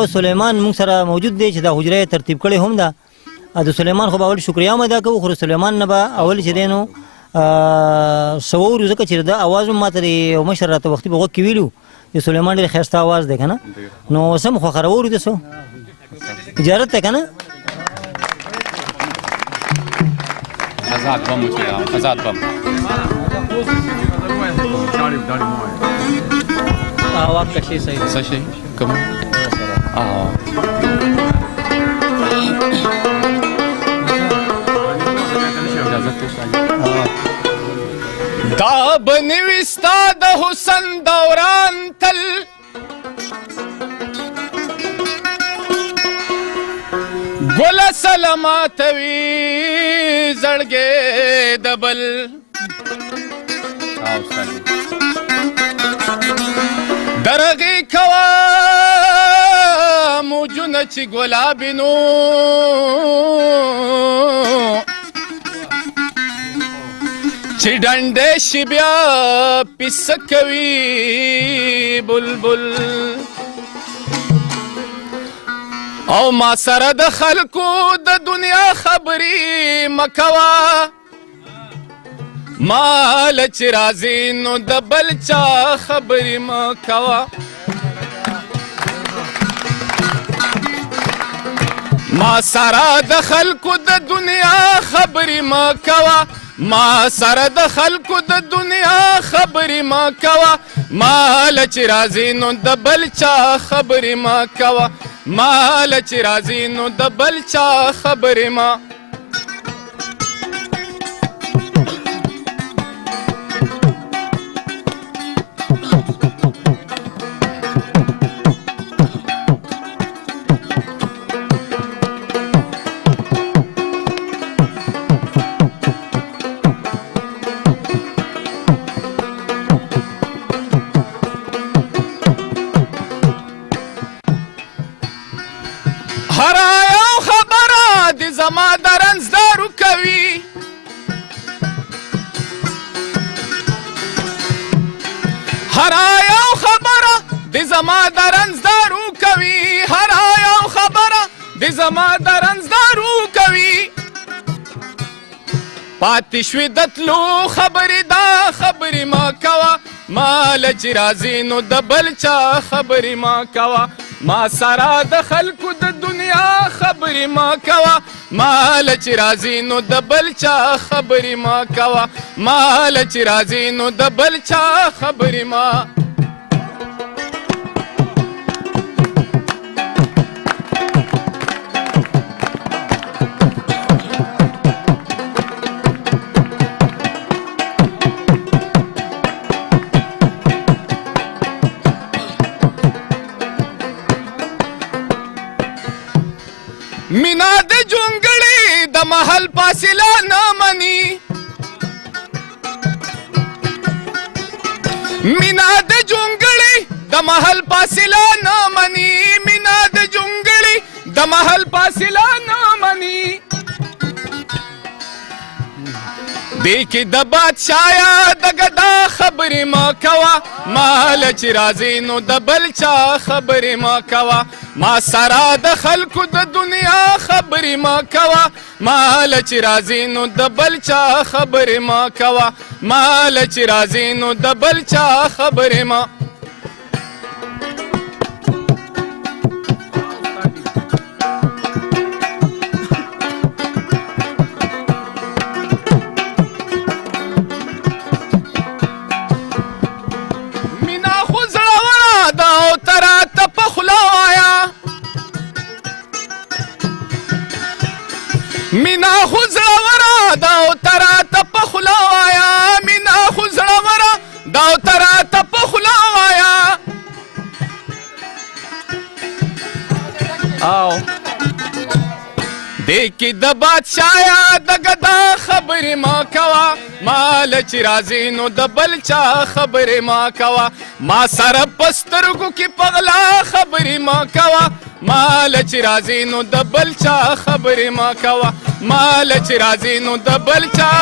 او سلیمان موږ سره موجود دی چې دا حجره ترتیب کړې هم ده. د سلیمان خو به اول شکریا هم ادا کوو، خو سلیمان نه به اول چې دی نو سوورو ځکه چې د اواز هم ماته د یو مشر راته وختي په غوږ کې ویلو د سلیمان ډېر ښایسته اواز دی که نه، نو سم خو خرورو ده څه اجارت دی که نه. آزاد بم وچیا آزاد بم आवाज कशी सही सही कम دا بنوستا د حسن دوران تل ګل سلامات وي زړګې دبل درغې کوا موجونه چې ګلابي نو چې ډنډې شي بیا پیسه کوي بلبل او ما سره د خلکو د دنیا خبرې مکوه مال چې راځي نو د بل چا خبرې مکوه ما سره د خلکو د دنیا خبرې مکوه ما سره د خلکو د دنیا خبرې مکوه مال چې راځي نو د بل چا خبرې مکوه مال چې راځي نو د بل چا خبرې ما زما درنځدارو کوي هر یو خبره د زما درنځدارو کوي هر یو خبره د زما درنځدارو کوي پاتې شوې د تلو خبرې دا خبرې ما کوه مال چې راځي نو د بل چا خبرې ما کوه ما سره د خلکو د دنیا خبرې ما کوه مال چې راځي نو د بل چا خبرې ما کوه مال چې راځي نو د بل چا خبرې ما مینا د جونګړې د محل فاصله نه مني مینا د جونګړې د محل فاصله نه مني مینا د جونګړې د محل فاصله نه مني دې کې د بادشایا د ګدا خبرې ما کوه مال چې راځي نو د بل چا خبرې ما کوه ما سره د خلکو د دنیا خبرې ما کوه مال چې راځي نو د بل چا خبرې ما کوه مال چې راځي نو د بل چا خبرې ما مینا خو زړوره دا او تراته په خوله وایه مینا خو زړوره دا او تراته په خوله وایه او دې کې د بادشایا د ګدا خبرې ما کوه مال چې راځي نو د بل چا خبرې ما کوه ما سره په سترګو کې په غلا خبرې ما کوه مال چې راځي نو د بل چا خبرې ما کوه مال چې راځي نو د بل چا